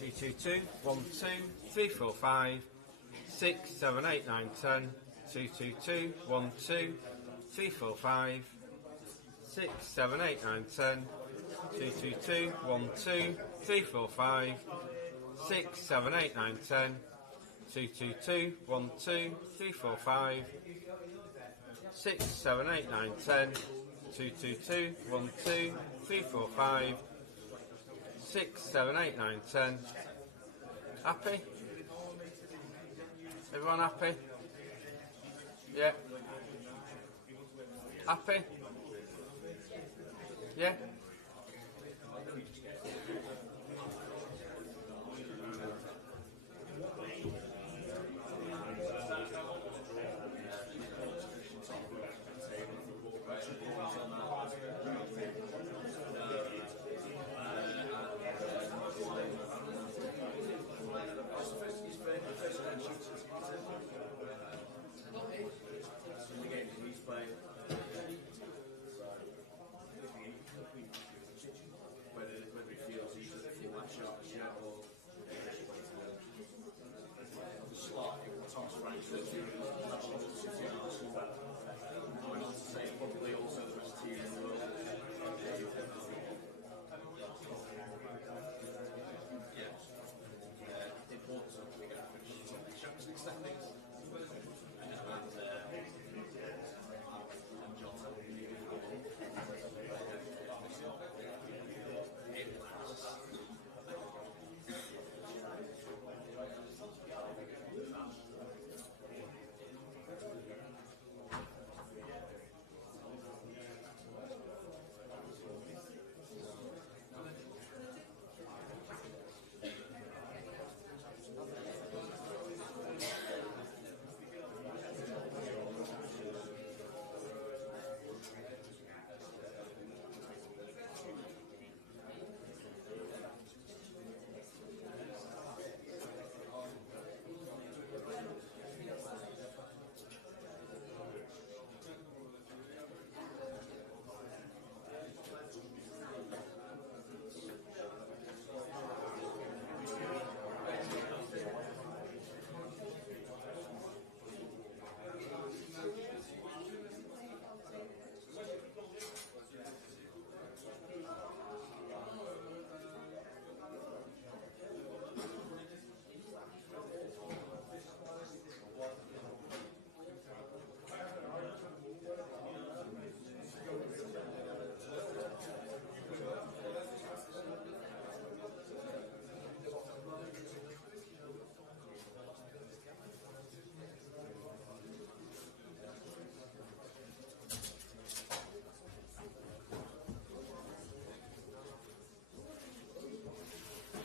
222 12 345 6 7 8 9 10 222 12 345 6 7 8 9 10 222 12 345 6 7 8 9 10 222 12 345 6 7 8 9 10 222 12 345 6 7 8 9 10. Happy? Everyone happy? Yeah. Happy? Yeah.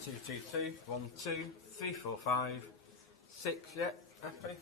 222, 1, 2, 3, 4, 5, 6, yeah, happy.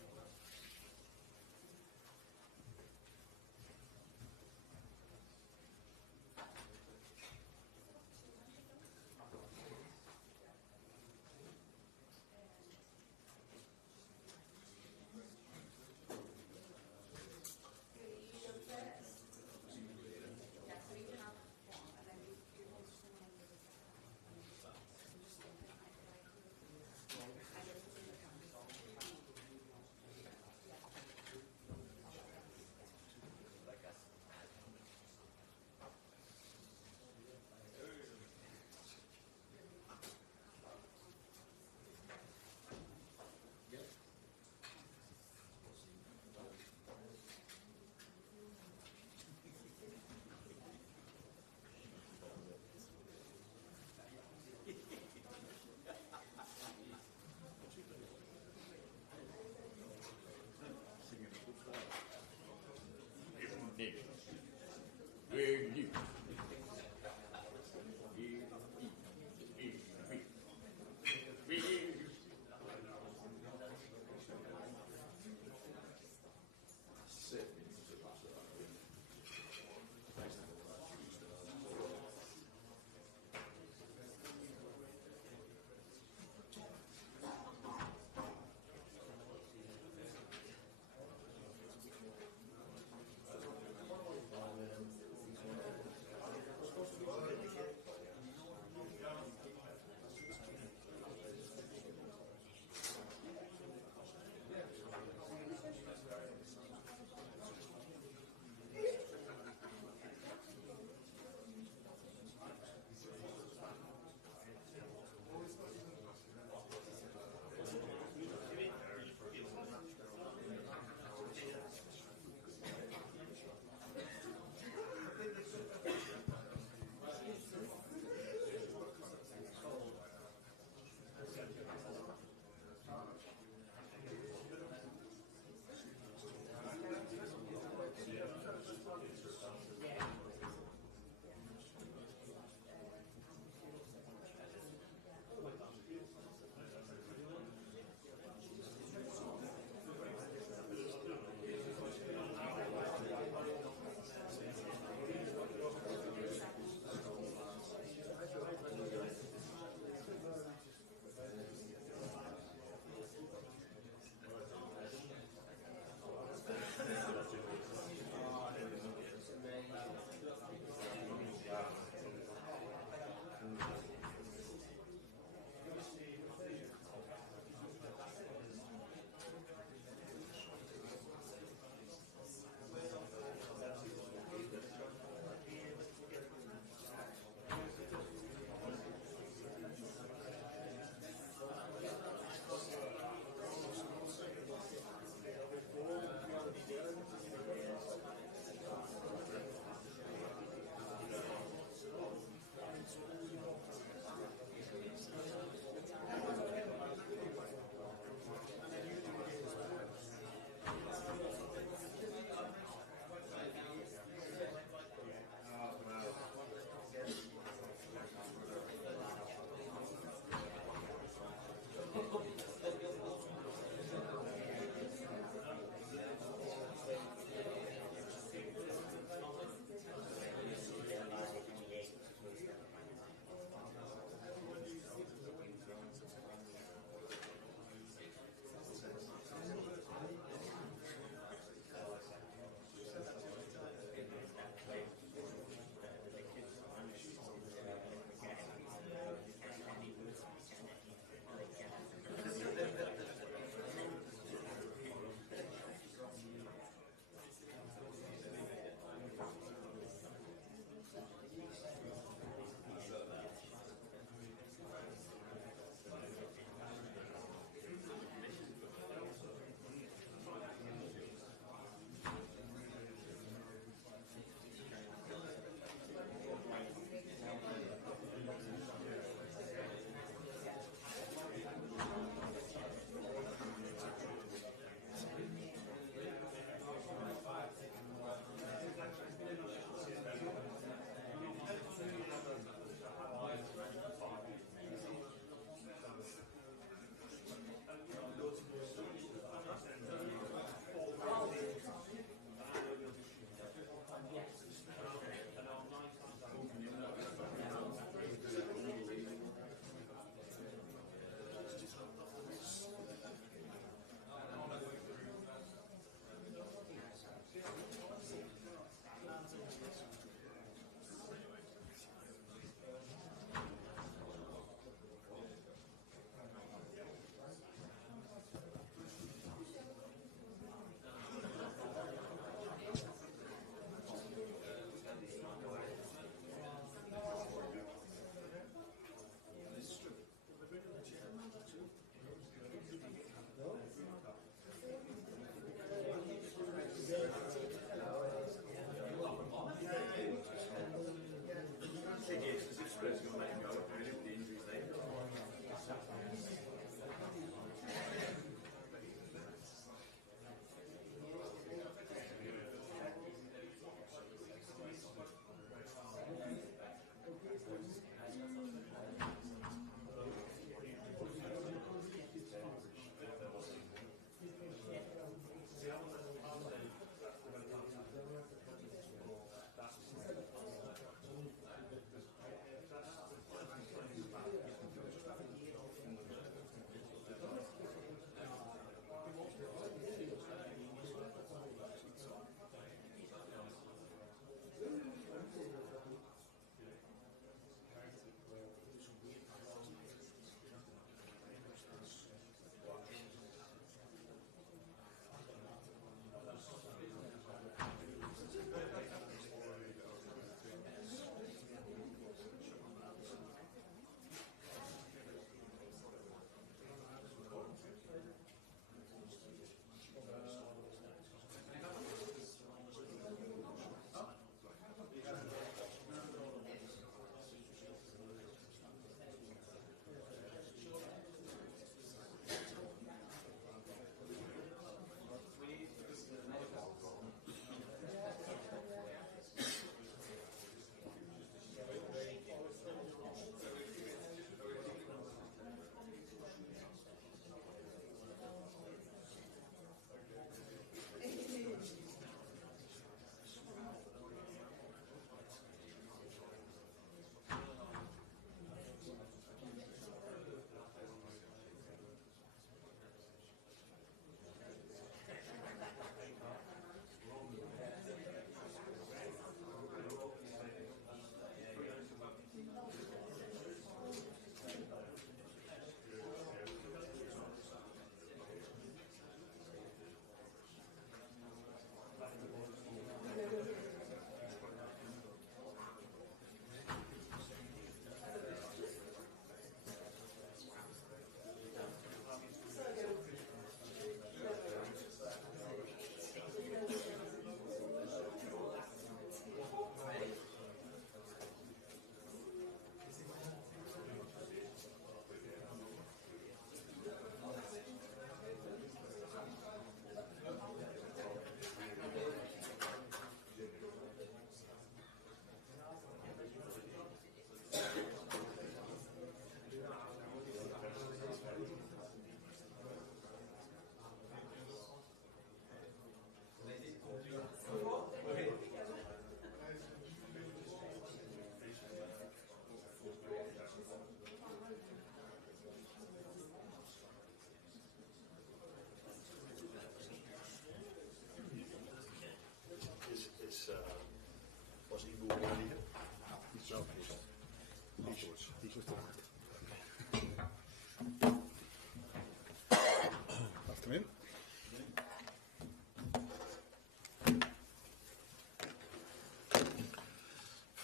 Come in.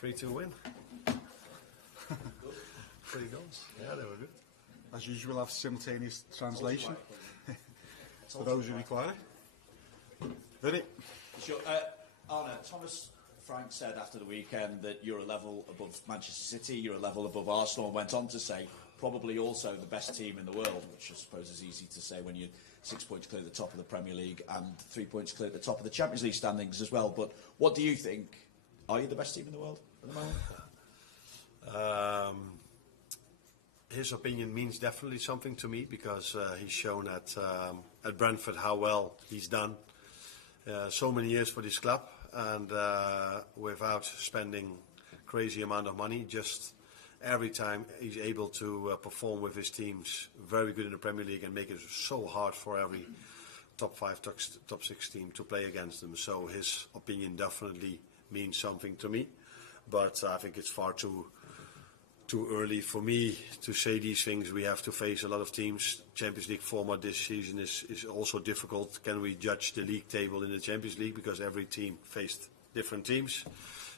3-2 win. 3 goals. Yeah, they were good. As usual, have simultaneous translation for those who require it. Vinny. Sure. Arne, Thomas Frank said after the weekend that you're a level above Manchester City, you're a level above Arsenal, and went on to say probably also the best team in the world, which I suppose is easy to say when you're 6 points clear at the top of the Premier League and 3 points clear at the top of the Champions League standings as well. But what do you think? Are you the best team in the world at the moment? His opinion means definitely something to me because he's shown at Brentford how well he's done. So many years for this club and without spending crazy amount of money, just every time he's able to perform with his teams very good in the Premier League and make it so hard for every top 5, top 6 team to play against them. So his opinion definitely means something to me, but I think it's far too early for me to say these things. We have to face a lot of teams. Champions League format this season is also difficult. Can we judge the league table in the Champions League? Because every team faced different teams.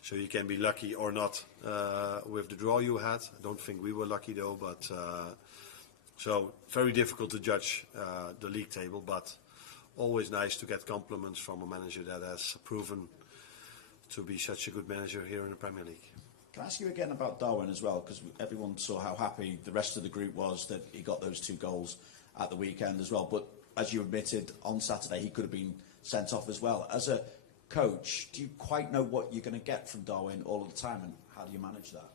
So you can be lucky or not with the draw you had. I don't think we were lucky though, but so very difficult to judge the league table, but always nice to get compliments from a manager that has proven to be such a good manager here in the Premier League. Can I ask you again about Darwin as well? Because everyone saw how happy the rest of the group was that he got those 2 goals at the weekend as well. But as you admitted on Saturday, he could have been sent off as well. As a coach, do you quite know what you're going to get from Darwin all of the time, and how do you manage that?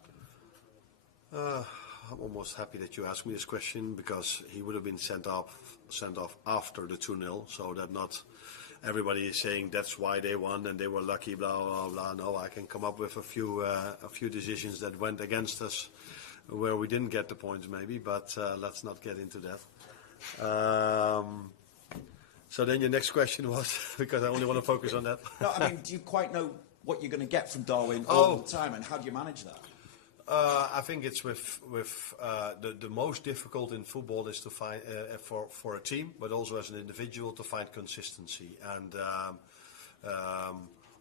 I'm almost happy that you asked me this question because he would have been sent off after the 2-0, so that not everybody is saying that's why they won and they were lucky, blah, blah, blah. No, I can come up with a few decisions that went against us where we didn't get the points maybe, but let's not get into that. So then your next question was, because I only want to focus on that. No, I mean, do you quite know what you're going to get from Darwin all the time, and how do you manage that? I think it's with the most difficult in football is to find for a team, but also as an individual to find consistency. And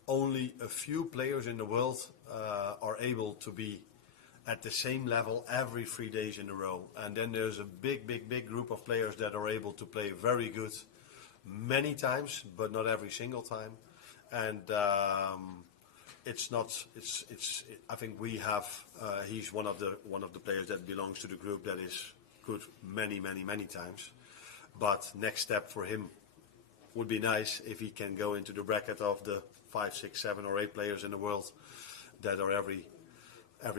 only a few players in the world are able to be at the same level every 3 days in a row. And then there's a big group of players that are able to play very good many times, but not every single time. And I think we have. He's one of the players that belongs to the group that is good many times. But next step for him would be nice if he can go into the bracket of the 5, 6, 7, or 8 players in the world that are every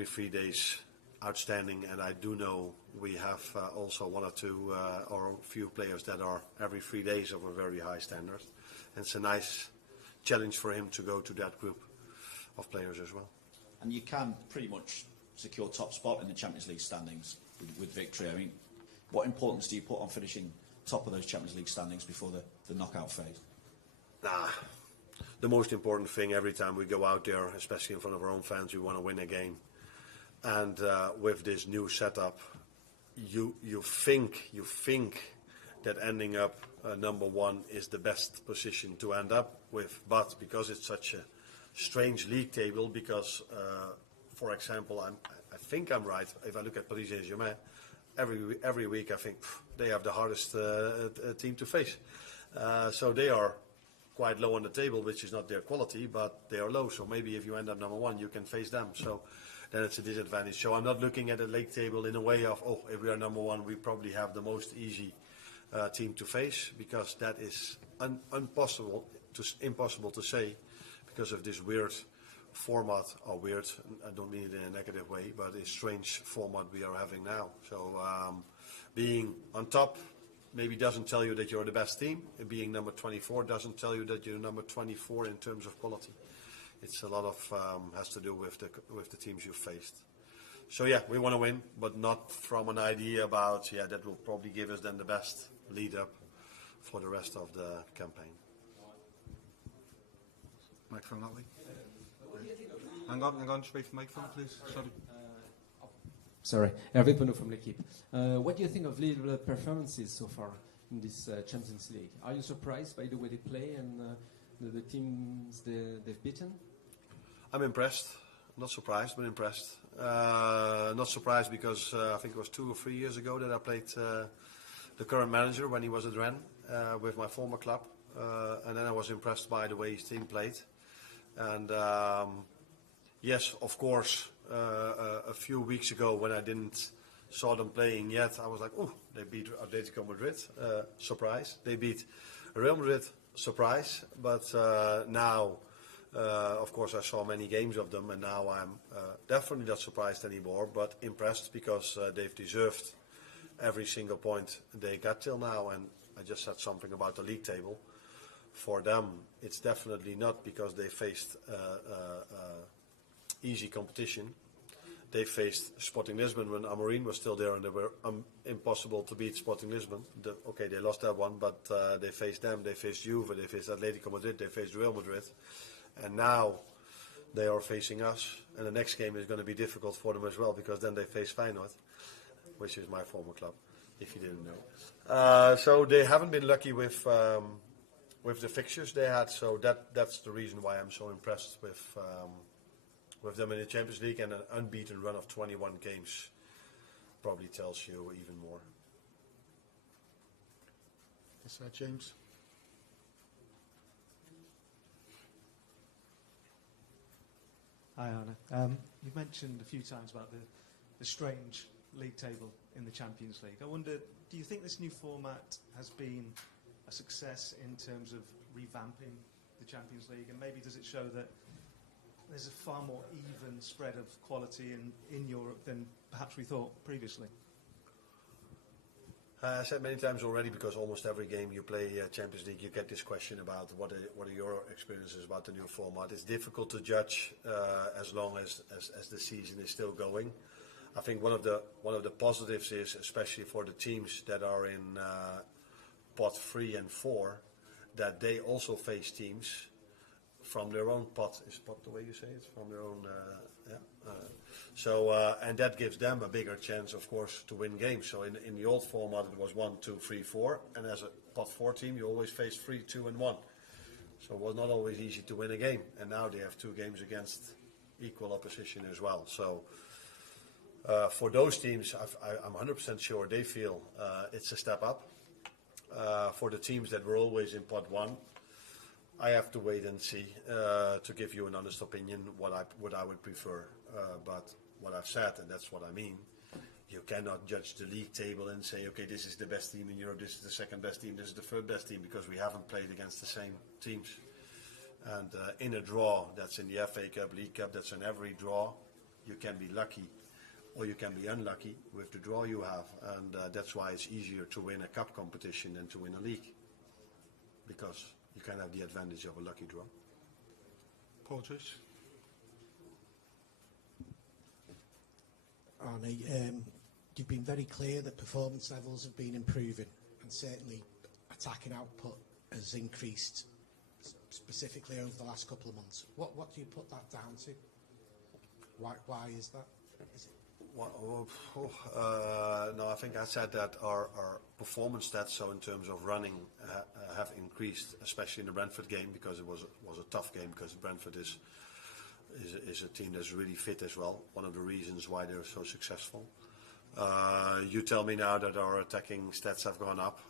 3 days outstanding. And I do know we have also 1 or 2 or a few players that are every 3 days of a very high standard. And it's a nice challenge for him to go to that group of players as well. And you can pretty much secure top spot in the Champions League standings with victory. I mean, what importance do you put on finishing top of those Champions League standings before the knockout phase? The most important thing every time we go out there, especially in front of our own fans, we want to win a game. And with this new setup, you think that ending up number 1 is the best position to end up with, but because it's such a strange league table, because for example, I think I'm right if I look at Paris Saint-Germain, every week I think they have the hardest team to face, so they are quite low on the table, which is not their quality, but they are low, so maybe if you end up number 1 you can face them, so then it's a disadvantage. So I'm not looking at the league table in a way of, if we are number 1 we probably have the most easy team to face, because that is impossible to say, because of this weird format, or weird, I don't mean it in a negative way, but a strange format we are having now. So being on top maybe doesn't tell you that you're the best team, and being number 24 doesn't tell you that you're number 24 in terms of quality. It's a lot of, has to do with the teams you've faced. So yeah, we want to win, but not from an idea about, that will probably give us then the best lead up for the rest of the campaign. Microphone that way. Hang on, just wait for the microphone, please. Sorry, Hervé Penaud from L'Equipe. What do you think of Lille performances so far? in this Champions League. Are you surprised by the way they play and the teams they've beaten? I'm impressed. Not surprised, but impressed. Not surprised because I think it was 2 or 3 years ago that I played the current manager when he was at Rennes with my former club. And then I was impressed by the way his team played. And yes, of course, a few weeks ago when I didn't saw them playing yet, I was like, oh, they beat Atletico Madrid, surprise. They beat Real Madrid, surprise. But now, of course, I saw many games of them, and now I'm definitely not surprised anymore, but impressed because they've deserved every single point they got till now. And I just said something about the league table. For them, it's definitely not because they faced easy competition. They faced Sporting Lisbon when Amorim was still there, and they were impossible to beat Sporting Lisbon. Okay, they lost that one, but they faced them, they faced Juve, they faced Atletico Madrid, they faced Real Madrid. And now they are facing us, and the next game is going to be difficult for them as well, because then they face Feyenoord, which is my former club, if you didn't know. So they haven't been lucky with the fixtures they had, so that's the reason why I'm so impressed with them in the Champions League, and an unbeaten run of 21 games probably tells you even more. Yes, James. Hi, Arne. You've mentioned a few times about the strange league table in the Champions League. I wonder, do you think this new format has been a success in terms of revamping the Champions League, and maybe does it show that there's a far more even spread of quality in Europe than perhaps we thought previously? I said many times already, because almost every game you play Champions League, you get this question about what are your experiences about the new format. It's difficult to judge as long as the season is still going. I think one of the positives is, especially for the teams that are in pot 3 and 4, that they also face teams from their own pot. Is pot the way you say it? From their own, and that gives them a bigger chance, of course, to win games. So in the old format, it was 1, 2, 3, 4, and as a pot 4 team, you always face 3, 2, and 1. So it was not always easy to win a game. And now they have 2 games against equal opposition as well. So for those teams, I'm 100% sure they feel it's a step up. For the teams that were always in pot 1, I have to wait and see to give you an honest opinion what I would prefer. But what I've said, and that's what I mean, you cannot judge the league table and say, okay, this is the best team in Europe, this is the second best team, this is the third best team, because we haven't played against the same teams. And in a draw, that's in the FA Cup, League Cup, that's in every draw, you can be lucky or you can be unlucky with the draw you have. And that's why it's easier to win a cup competition than to win a league, because you can have the advantage of a lucky draw. Porters. Arne, you've been very clear that performance levels have been improving, and certainly attacking output has increased, specifically over the last couple of months. What do you put that down to? Why is that? No, I think I said that our performance stats, so in terms of running, have increased, especially in the Brentford game, because it was a tough game, because Brentford is a team that's really fit as well. One of the reasons why they're so successful. You tell me now that our attacking stats have gone up.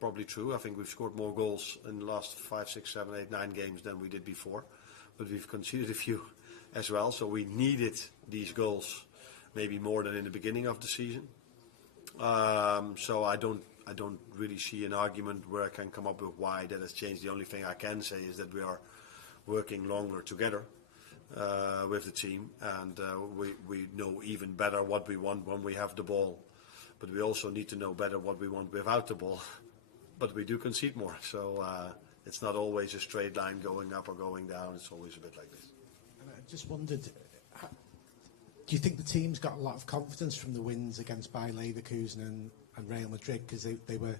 Probably true. I think we've scored more goals in the last 5, 6, 7, 8, 9 games than we did before, but we've conceded a few as well. So we needed these goals maybe more than in the beginning of the season. So I don't really see an argument where I can come up with why that has changed. The only thing I can say is that we are working longer together with the team, and we know even better what we want when we have the ball, but we also need to know better what we want without the ball. But we do concede more, so it's not always a straight line going up or going down. It's always a bit like this. And I just wondered, do you think the team's got a lot of confidence from the wins against Bayer Leverkusen and Real Madrid, because they were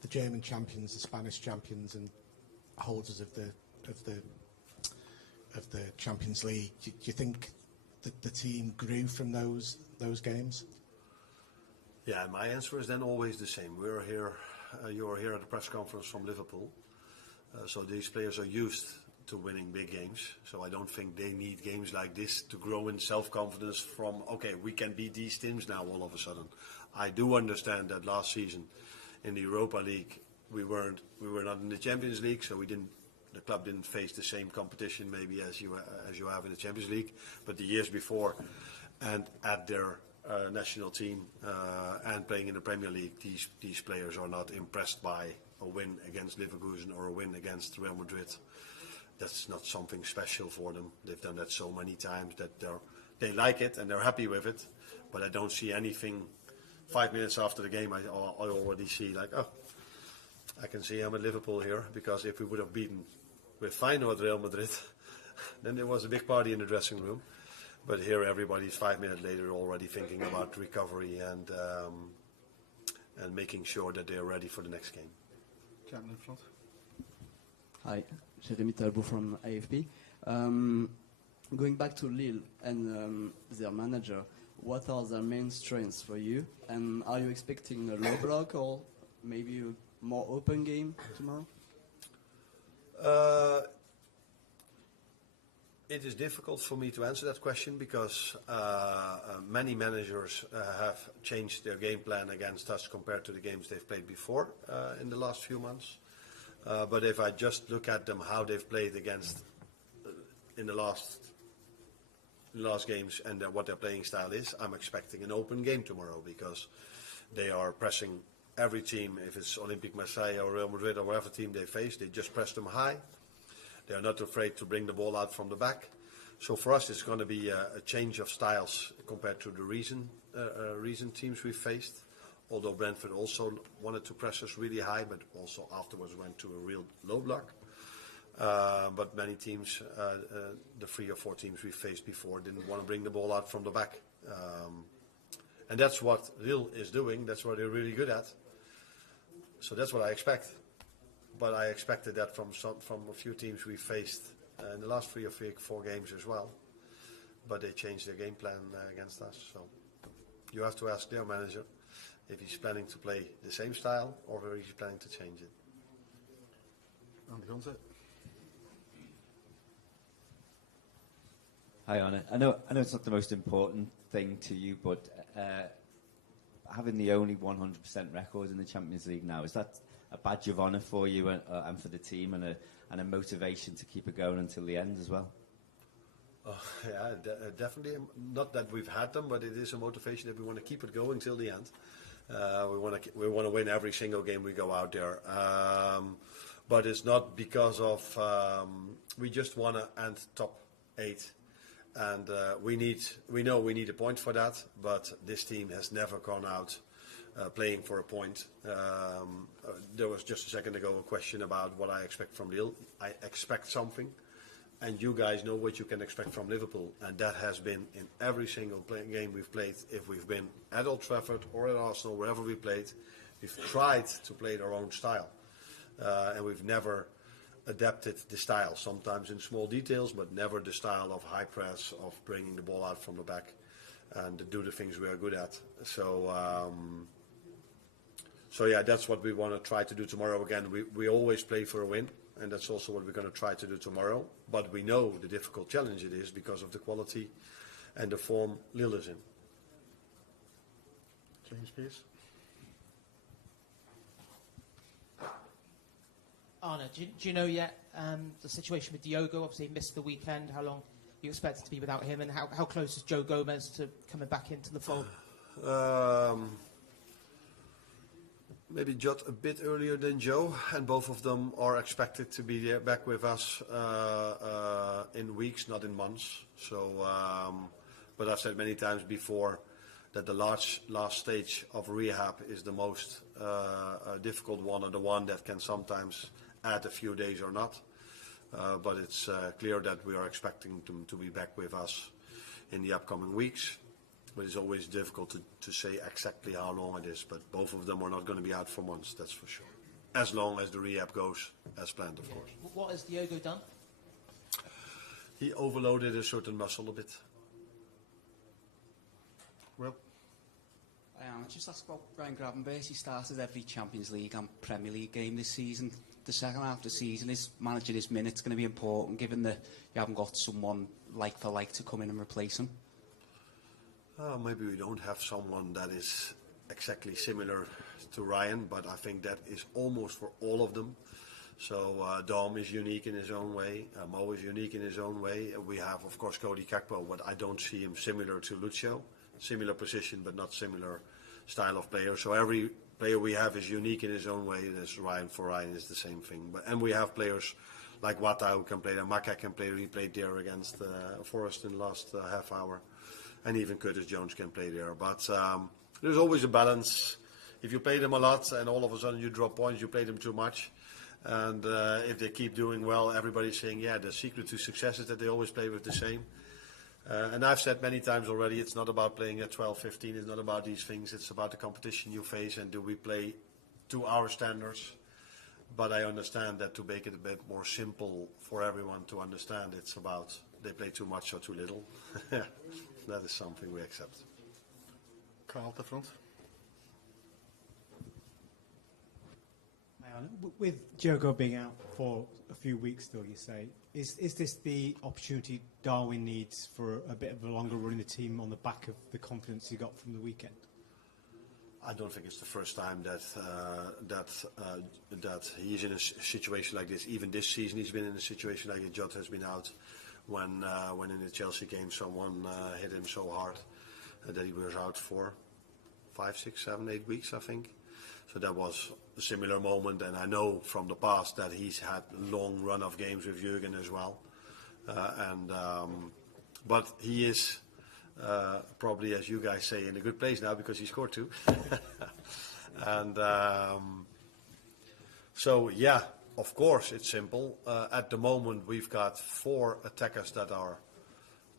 the German champions, the Spanish champions, and holders of the Champions League? Do you think that the team grew from those games? Yeah, my answer is then always the same. We're here, you are here at the press conference from Liverpool, so these players are used to winning big games. So I don't think they need games like this to grow in self-confidence from, okay, we can beat these teams now all of a sudden. I do understand that last season in the Europa League we were not in the Champions League, so the club didn't face the same competition maybe as you have in the Champions League, but the years before and at their national team and playing in the Premier League, these players are not impressed by a win against Leverkusen or a win against Real Madrid. That's not something special for them. They've done that so many times that they like it and they're happy with it. But I don't see anything. 5 minutes after the game, I already see like, oh, I can see I'm at Liverpool here, because if we would have beaten with Feyenoord Real Madrid, then there was a big party in the dressing room. But here everybody's 5 minutes later already thinking about recovery and making sure that they're ready for the next game. Gentleman in front. Hi, Jeremy Talbot from AFP. Going back to Lille and their manager, what are their main strengths for you? And are you expecting a low block or maybe a more open game tomorrow? It is difficult for me to answer that question because many managers have changed their game plan against us compared to the games they've played before in the last few months. But if I just look at them, how they've played against in the last games and what their playing style is, I'm expecting an open game tomorrow because they are pressing every team. If it's Olympique Marseille or Real Madrid or whatever team they face, they just press them high. They are not afraid to bring the ball out from the back. So for us, it's going to be a change of styles compared to the recent teams we faced. Although Brentford also wanted to press us really high, but also afterwards went to a real low block. But many teams, the 3 or 4 teams we faced before, didn't want to bring the ball out from the back. And that's what Lille is doing. That's what they're really good at. So that's what I expect. But I expected that from a few teams we faced in the last 3 or 4 games as well. But they changed their game plan against us. So you have to ask their manager if he's planning to play the same style or if he's planning to change it. Andy Konate. Hi, Arne. I know it's not the most important thing to you, but having the only 100% record in the Champions League now, is that a badge of honour for you and for the team and a motivation to keep it going until the end as well? Yeah, definitely. Not that we've had them, but it is a motivation that we want to keep it going till the end. We want to win every single game we go out there. But it's not because of we just want to end top 8. And we know we need a point for that, but this team has never gone out playing for a point. There was just a second ago a question about what I expect from Lille. I expect something, and you guys know what you can expect from Liverpool, and that has been in every single game we've played. If we've been at Old Trafford or at Arsenal, wherever we played, we've tried to play our own style, and we've never adapted the style, sometimes in small details, but never the style of high press, of bringing the ball out from the back and do the things we are good at. So yeah, that's what we want to try to do tomorrow again. We always play for a win, and that's also what we're going to try to do tomorrow. But we know the difficult challenge it is because of the quality and the form Lille is in. James Pearce. Arne, do you know yet the situation with Diogo? Obviously, he missed the weekend. How long you expect to be without him, and how close is Joe Gomez to coming back into the fold? Maybe Jot a bit earlier than Joe, and both of them are expected to be back with us in weeks, not in months. So, but I've said many times before that the last stage of rehab is the most difficult one, or the one that can sometimes add a few days or not. But it's clear that we are expecting them to be back with us in the upcoming weeks. But it's always difficult to say exactly how long it is. But both of them are not going to be out for months, that's for sure. As long as the rehab goes as planned, of course. What has Diogo done? He overloaded a certain muscle a bit. Well, Just ask about Ryan Gravenberch. He started every Champions League and Premier League game this season. The second half of the season, is managing his minutes going to be important, given that you haven't got someone like for like to come in and replace him? Maybe we don't have someone that is exactly similar to Ryan, but I think that is almost for all of them. So Dom is unique in his own way. Mo is unique in his own way. We have, of course, Cody Gakpo, but I don't see him similar to Lucio. Similar position, but not similar style of player. So every player we have is unique in his own way. There's Ryan for Ryan is the same thing. And we have players like Wata who can play there. Maka can play there. He played there against Forest in the last half hour. And even Curtis Jones can play there. But there's always a balance. If you play them a lot and all of a sudden you drop points, you play them too much. And if they keep doing well, everybody's saying, yeah, the secret to success is that they always play with the same. And I've said many times already, it's not about playing at 12, 15. It's not about these things. It's about the competition you face and do we play to our standards. But I understand that to make it a bit more simple for everyone to understand, it's about they play too much or too little. That is something we accept. Carl at the front. With Diogo being out for a few weeks still, you say, is this the opportunity Darwin needs for a bit of a longer run in the team on the back of the confidence he got from the weekend? I don't think it's the first time that he's in a situation like this. Even this season, he's been in a situation like Jota has been out when in the Chelsea game someone hit him so hard that he was out for 5, 6, 7, 8 weeks, I think. So that was a similar moment, and I know from the past that he's had a long run of games with Jurgen as well. But he is probably, as you guys say, in a good place now because he scored 2. And so, yeah, of course it's simple. At the moment we've got 4 attackers that are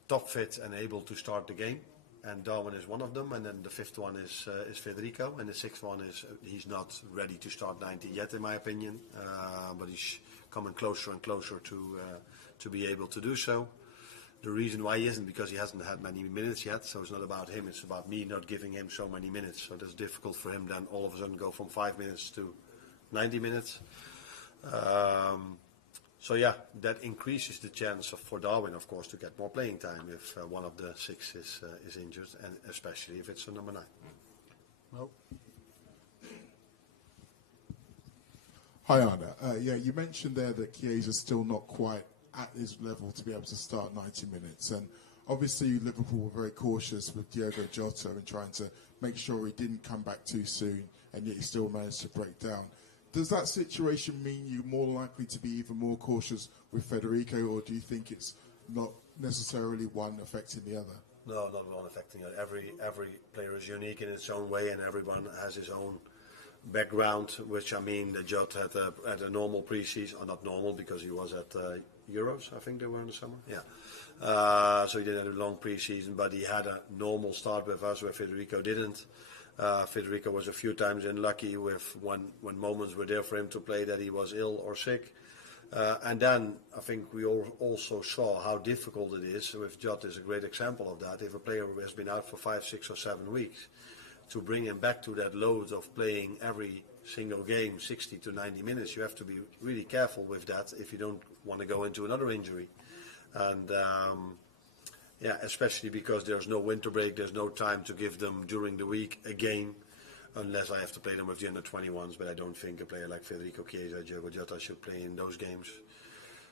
top fit and able to start the game. And Darwin is one of them, and then the 5th one is Federico, and the 6th one is he's not ready to start 90 yet, in my opinion, but he's coming closer and closer to be able to do so. The reason why he isn't because he hasn't had many minutes yet, so it's not about him, it's about me not giving him so many minutes. So that's difficult for him then all of a sudden go from 5 minutes to 90 minutes. So yeah, that increases the chance for Darwin, of course, to get more playing time if one of the 6 is injured, and especially if it's a number 9. No. Hi, Arne. Yeah, you mentioned there that Chiesa's still not quite at his level to be able to start 90 minutes, and obviously Liverpool were very cautious with Diogo Jota and trying to make sure he didn't come back too soon, and yet he still managed to break down. Does that situation mean you're more likely to be even more cautious with Federico, or do you think it's not necessarily one affecting the other? No, not one affecting it. Every player is unique in its own way, and everyone has his own background. Which I mean, the Jota had a normal pre-season, or not normal because he was at Euros. I think they were in the summer. Yeah. So he didn't have a long pre-season, but he had a normal start with us, where Federico didn't. Federico was a few times unlucky with when moments were there for him to play that he was ill or sick. And then I think we all also saw how difficult it is. With Jota is a great example of that. If a player has been out for 5, 6 or 7 weeks, to bring him back to that load of playing every single game 60 to 90 minutes, you have to be really careful with that if you don't want to go into another injury. And yeah, especially because there's no winter break, there's no time to give them during the week a game, unless I have to play them with the under-21s, but I don't think a player like Federico Chiesa, Diogo Jota should play in those games.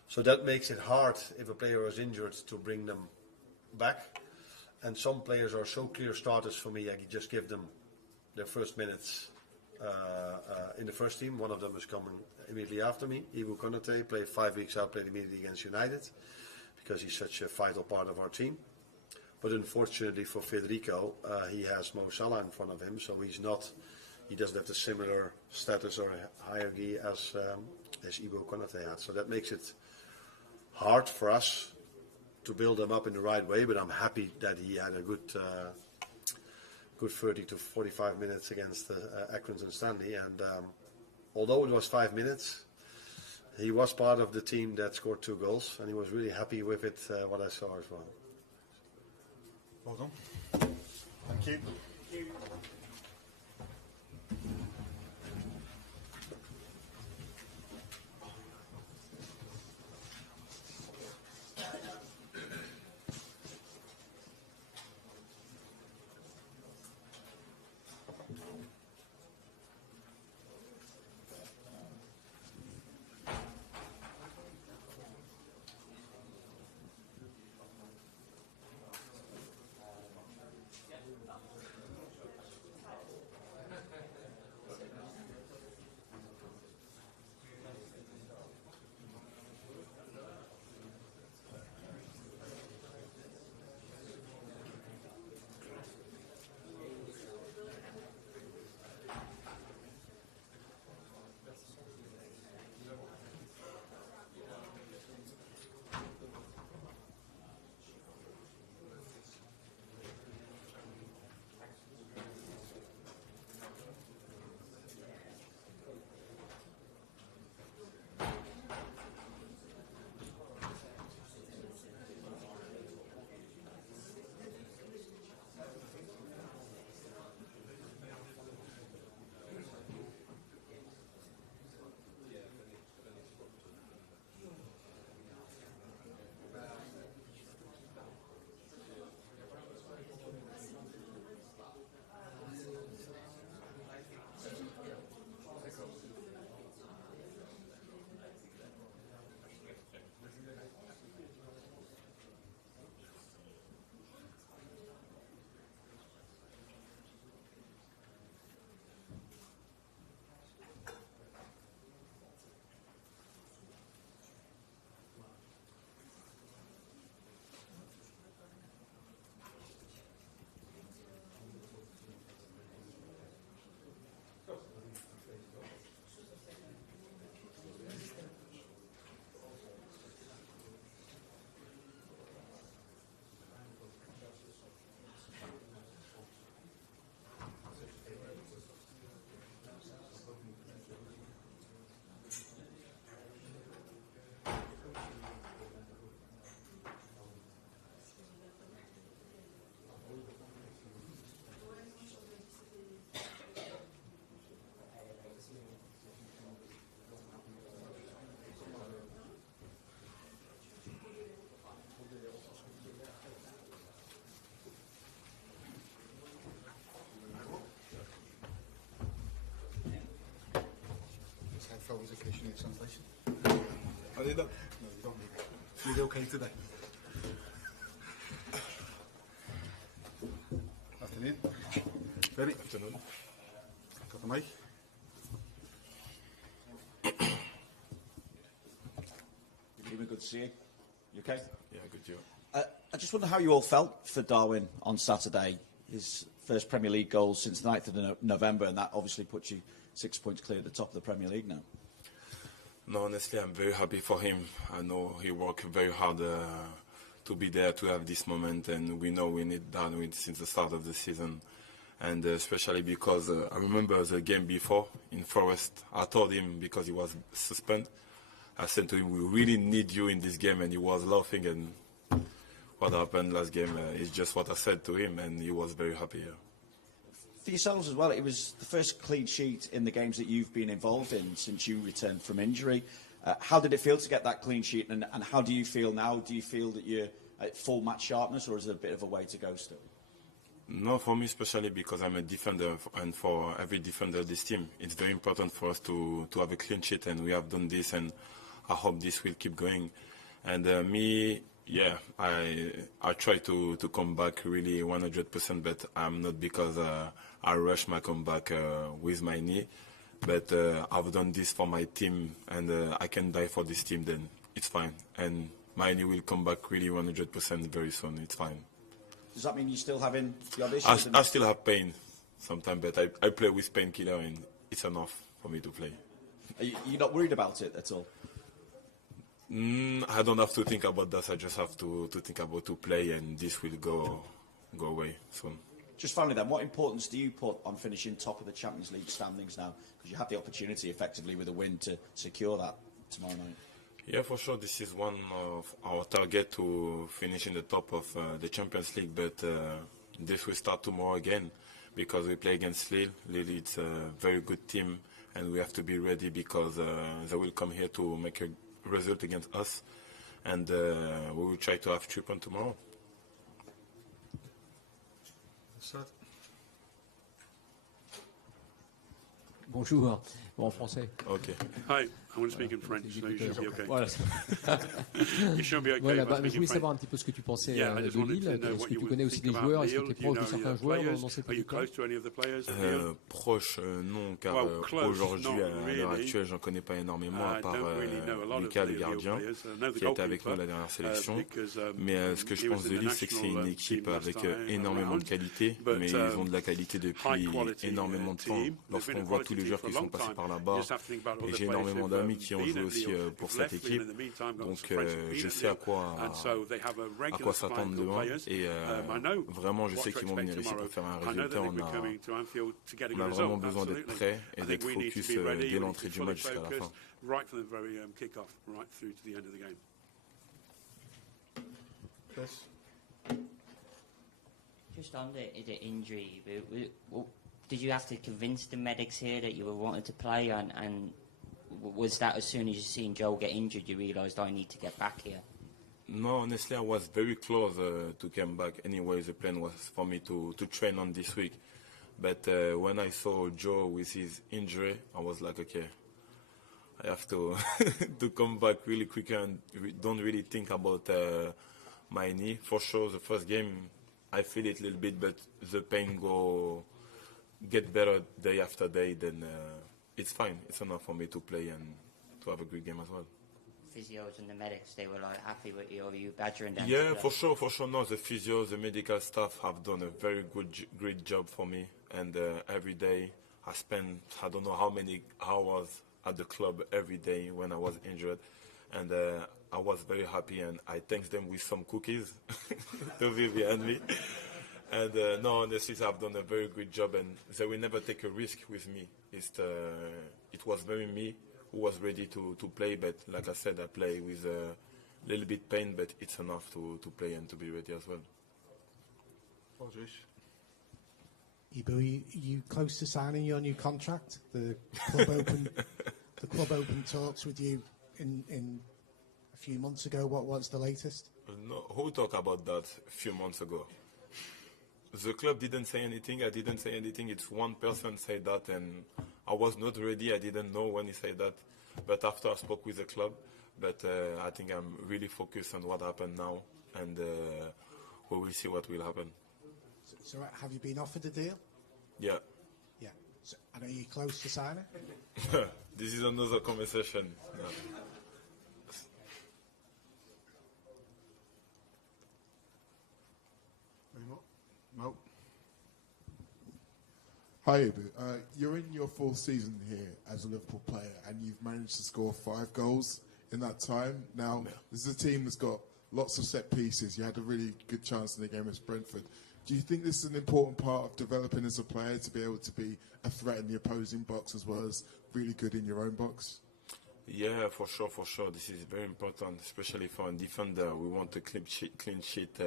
So that makes it hard if a player is injured to bring them back. And some players are so clear starters for me, I can just give them their first minutes in the first team. One of them is coming immediately after me. Konate played 5 weeks out, played immediately against United, because he's such a vital part of our team. But unfortunately for Federico, he has Mo Salah in front of him, so he doesn't have the similar status or hierarchy as Konate had. So that makes it hard for us to build him up in the right way, but I'm happy that he had a good 30 to 45 minutes against Akrons and Stanley, and although it was 5 minutes, he was part of the team that scored 2 goals, and he was really happy with it, what I saw as well. Well done. Thank you. always occasionally a translation. I did that? No, you don't need it. You did okay today? Afternoon. Ready? Afternoon. Got the mic? Good to see you. You okay? Yeah, good job. I just wonder how you all felt for Darwin on Saturday. His first Premier League goal since the 9th of November, and that obviously puts you 6 points clear at the top of the Premier League now. No, honestly, I'm very happy for him. I know he worked very hard to be there to have this moment, and we know we need Darwin since the start of the season. And especially because I remember the game before in Forest, I told him because he was suspended, I said to him, we really need you in this game, and he was laughing, and what happened last game is just what I said to him, and he was very happy. Yeah. For yourselves as well, it was the first clean sheet in the games that you've been involved in since you returned from injury. How did it feel to get that clean sheet, and how do you feel now? Do you feel that you're at full match sharpness, or is there a bit of a way to go still? No, for me especially because I'm a defender, and for every defender of this team, it's very important for us to have a clean sheet, and we have done this, and I hope this will keep going. And yeah, I try to come back really 100%, but I'm not because I rush my comeback with my knee. But I've done this for my team, and I can die for this team, then it's fine. And my knee will come back really 100% very soon, it's fine. Does that mean you're still having the auditions? I still have pain sometimes, but I play with painkiller, and it's enough for me to play. Are you not worried about it at all? I don't have to think about that. I just have to think about to play, and this will go away soon. Just finally then, what importance do you put on finishing top of the Champions League standings now? Because you have the opportunity effectively with a win to secure that tomorrow night. Yeah, for sure. This is one of our target to finish in the top of the Champions League, but this will start tomorrow again because we play against Lille. Lille is a very good team, and we have to be ready because they will come here to make a result against us, and we will try to have 3 points tomorrow. Bonjour, en français. Okay. Hi, I want to speak in French, so you should be okay. Voilà. You should be okay. Voilà, if I speak je in voulais French. savoir un petit peu ce que tu pensais Yeah, I de just wanted Lille. to know Est-ce what que you tu would connais aussi think des about joueurs? Est-ce que Lille. tu es proche de certains joueurs dans cette Are you équipe? close to any of the players at Lille? Proche, non, car Well, close, aujourd'hui, not à l'heure really. actuelle, j'en connais pas énormément, à I part don't really know a lot of Lucas, le Lille gardien, players. I know the qui était avec nous à goalkeeper, la dernière sélection. because, Mais ce que je he pense was de in the Lille, c'est que c'est une national équipe team avec last time énormément around. de qualité, But, mais ils ont de la qualité depuis high quality, énormément de temps. team. Lorsqu'on They've been a voit tous quality les team joueurs for qui a sont long passés time. par You là-bas, just have to think about all et the j'ai players énormément who've, d'amis qui ont been joué at aussi Lille, pour who've cette left Lille équipe, in the meantime, got donc some friends who've je been sais at à quoi Lille, and so they have a regular supply s'attendre of good demain, players. et I know vraiment je what sais to qu'ils vont venir expect ici pour faire un tomorrow. I know résultat. that they've been coming to Anfield to get a On good a result. vraiment besoin d'être Absolutely. prêt et I d'être think we need to focus be ready. dès We need to l'entrée be du fully match jusqu'à la fin. focused right from the very kick-off, right through to the end of the game. Yes. Just on the injury, did you have to convince the medics here that you were wanting to play, and was that as soon as you seen Joe get injured, you realised I need to get back here? No, honestly, I was very close to come back. Anyway, the plan was for me to train on this week. But when I saw Joe with his injury, I was like, okay, I have to to come back really quicker and don't really think about my knee. For sure, the first game, I feel it a little bit, but the pain get better day after day. Then it's fine. It's enough for me to play and to have a good game as well. Physios and the medics, they were like happy with you, or were you badgering them? Yeah, for sure. No, the physios, the medical staff have done a very great job for me. And every day I spend, I don't know how many hours at the club every day when I was injured. And I was very happy, and I thanked them with some cookies to be behind me. And no, honestly, I've done a very good job, and they will never take a risk with me. It was very me who was ready to play, but like I said, I play with a little bit pain, but it's enough to play and to be ready as well. Ibu, are you close to signing your new contract? The club opened talks with you in a few months ago. What's the latest? No, who talked about that a few months ago? The club didn't say anything. I didn't say anything. It's one person said that, and I was not ready. I didn't know when he said that. But after I spoke with the club, but I think I'm really focused on what happened now, and we will see what will happen. So have you been offered a deal? Yeah. Yeah. So, and are you close to signing? This is another conversation. Yeah. Any more? No. Hi, Ibu. You're in your 4th season here as a Liverpool player, and you've managed to score 5 goals in that time. Now, this is a team that's got lots of set pieces. You had a really good chance in the game against Brentford. Do you think this is an important part of developing as a player, to be able to be a threat in the opposing box as well as really good in your own box? Yeah, for sure, for sure. This is very important, especially for a defender. We want a clean sheet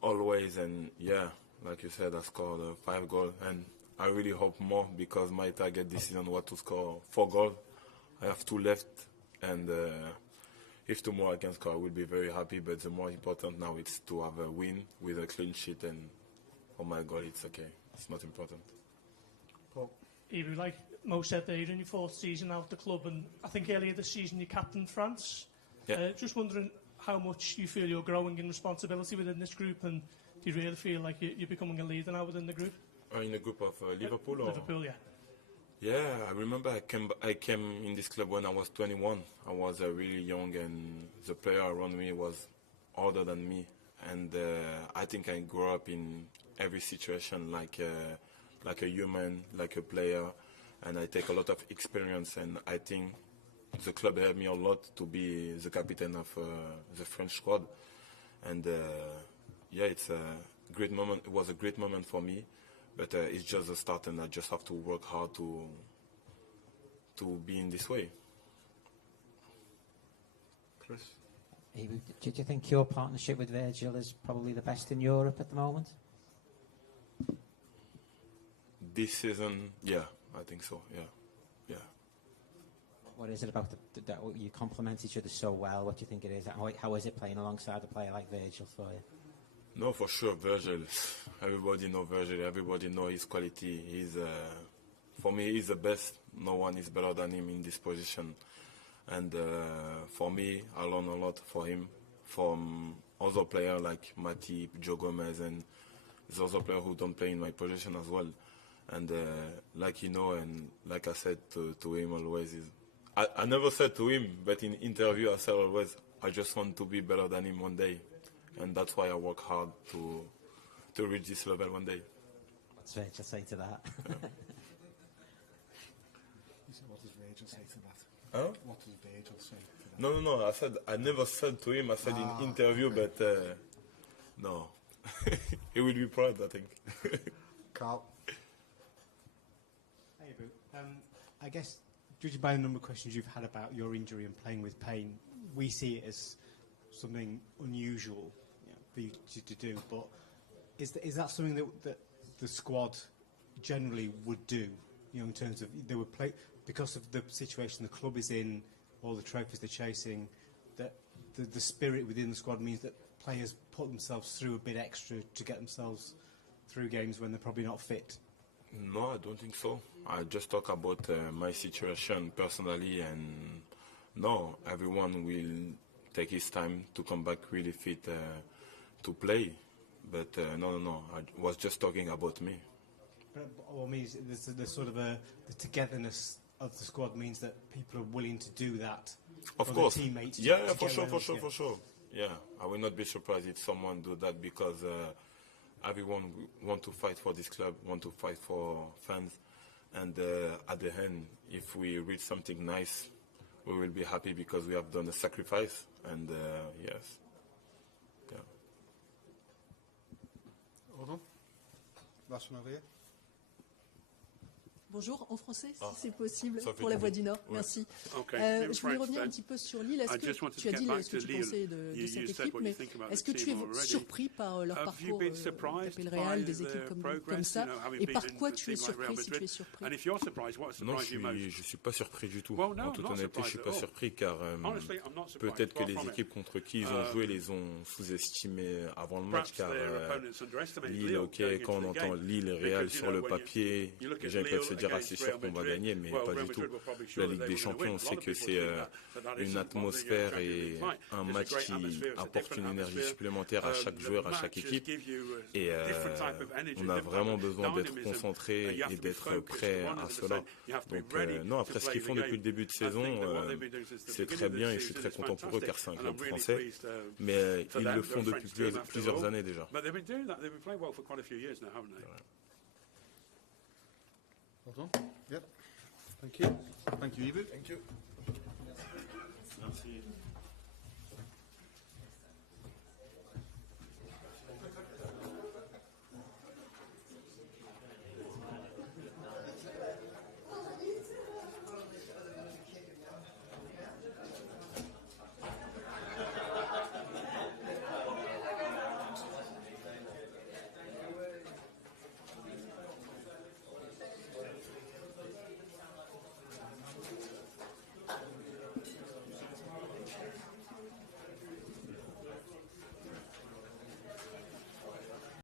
always. And yeah, like you said, I scored 5 goals. And I really hope more, because my target this season was to score 4 goals. I have 2 left. And if 2 more I can score, I will be very happy. But the more important now is to have a win with a clean sheet. And for my goal, it's okay. It's not important. Paul? Ibu, like Mo said there, you're in your 4th season now at the club, and I think earlier this season you captained France. Yeah. Just wondering how much you feel you're growing in responsibility within this group, and do you really feel like you're becoming a leader now within the group? In a group of Liverpool? Or? Liverpool, yeah. Yeah, I remember I came in this club when I was 21. I was really young, and the player around me was older than me. And I think I grew up in every situation like a human, like a player. And I take a lot of experience, and I think the club helped me a lot to be the captain of the French squad. And yeah, it's a great moment. It was a great moment for me, but it's just a start, and I just have to work hard to be in this way. Chris? Do you think your partnership with Virgil is probably the best in Europe at the moment? This season, yeah. I think so, yeah. What is it about that you complement each other so well? What do you think it is? How is it playing alongside a player like Virgil for you? No, for sure, Virgil. Everybody know Virgil. Everybody know his quality. For me, he's the best. No one is better than him in this position. And for me, I learn a lot for him from other players like Matip, Joe Gomez, and there's other players who don't play in my position as well. And like you know, and like I said to him always, I never said to him, but in interview I said always, I just want to be better than him one day. And that's why I work hard to reach this level one day. What's Virgil say to that? What does Virgil say to that? Huh? What does Virgil say to that? No. I said I never said to him. I said in interview, but no. He will be proud, I think. Carl? Hey, Boo. I guess, judging by the number of questions you've had about your injury and playing with pain, we see it as something unusual for you to do. But is that something that the squad generally would do? In terms of they would play because of the situation the club is in, all the trophies they're chasing. That the spirit within the squad means that players put themselves through a bit extra to get themselves through games when they're probably not fit. No, I don't think so. I just talk about my situation personally, and no, everyone will take his time to come back really fit to play. But no, I was just talking about me. But what I mean is there's sort of the togetherness of the squad means that people are willing to do that. Of course. Their teammates yeah, to for get sure. Yeah, I will not be surprised if someone do that, because everyone want to fight for this club, want to fight for fans, and at the end, if we reach something nice, we will be happy because we have done a sacrifice. And yes, yeah. Hold on. Last one over here. Bonjour, en français, si Ah, c'est possible, ça fait pour la du Voix bien. du Nord. Ouais. Merci. Okay. Je voulais revenir un petit peu sur Lille. Est-ce que tu as dit ce que tu pensais de cette équipe, mais est-ce que tu es surpris par leur parcours, taper le Real, des équipes comme ça, et par quoi tu es surpris, si tu es surpris? Non, je ne suis pas surpris du tout. En toute honnêteté, je ne suis pas surpris, car peut-être que les équipes contre qui ils ont joué les ont sous-estimés avant le match, car Lille, ok, quand on entend Lille, Real sur le papier, les gens peuvent se dire dire assez sûr qu'on va gagner, mais pas du tout. La Ligue des Champions, on sait que c'est une atmosphère et un match qui apporte une énergie supplémentaire à chaque joueur, à chaque équipe. Et on a vraiment besoin d'être concentré et d'être prêt à cela. Donc non, après ce qu'ils font depuis le début de saison, c'est très bien et je suis très content pour eux car c'est un club français. Mais ils le font depuis plusieurs années déjà. Hold on. Yep. Thank you. Thank you, Ibu. Thank you.